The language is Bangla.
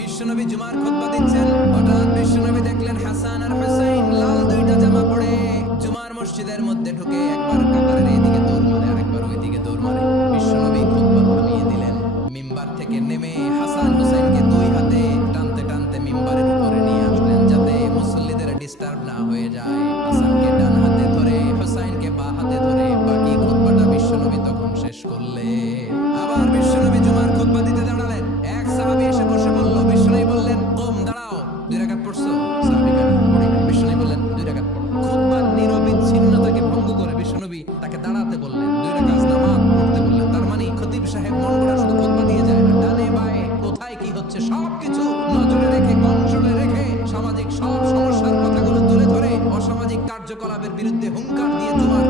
বিশ্বনবী জুমার খুতবা দিচ্ছেন, হঠাৎ বিশ্বনবী দেখলেন হাসান আর হুসাইন লাল দুইটা জামা পরে জুমার মসজিদের মধ্যে ঢুকে একবার কাতারের এইদিকে দৌড় মারে, আরেকবার ওইদিকে দৌড় মারে। বিশ্বনবী খুতবা থামিয়ে দিলেন। মিম্বার থেকে নেমে হাসান হুসাইনকে দুই হাতে টানতে টানতে মিম্বারের উপরে নিয়ে আসলেন, যাতে মুসল্লিদের ডিস্টার্ব না হয়ে যায়। হাসানকে ডান হাতে ধরে, হুসাইনকে বাঁ হাতে ধরে বাকি খুতবাটা বিশ্বনবী তখন শেষ করলেন। আবার বিশ্বনবী জুমার খুতবা দিতে দাঁড়ালেন। এক সাহাবী এসে বসে বলল, বিশ্বনবী বললেন, "কুম, দাঁড়াও, 2 রাকাত পড়ছো?" সাহাবী কেন পড়ি নাই। বিশ্বনবী বললেন, 2 রাকাত পড়ো। খুতবার নিরবিচ্ছিন্নতাকে ভঙ্গ করে বিশ্বনবী তাকে দাঁড়াতে বললেন, 2 রাকাত নামাজ পড়তে বললেন। তার মানে খতিব সাহেব মন গড়া শুধু খুতবা দিয়ে যায় না, ডানে বাঁয়ে কোথায় কি হচ্ছে সবকিছু নজরে রেখে, কন্ট্রোলে রেখে, সামাজিক সব সমস্যার কথাগুলো তুলে ধরে অসামাজিক কার্যকলাপের বিরুদ্ধে হুঙ্কার দিয়ে জুমার